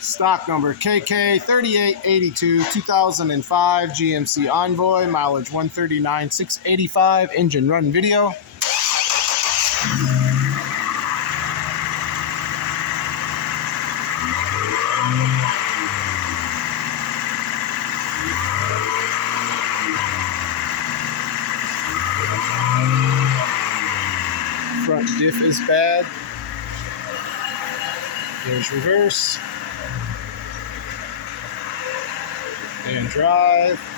Stock number KK3882, 2005 GMC Envoy, mileage 139,685, engine run video. Front diff is bad. There's reverse and drive.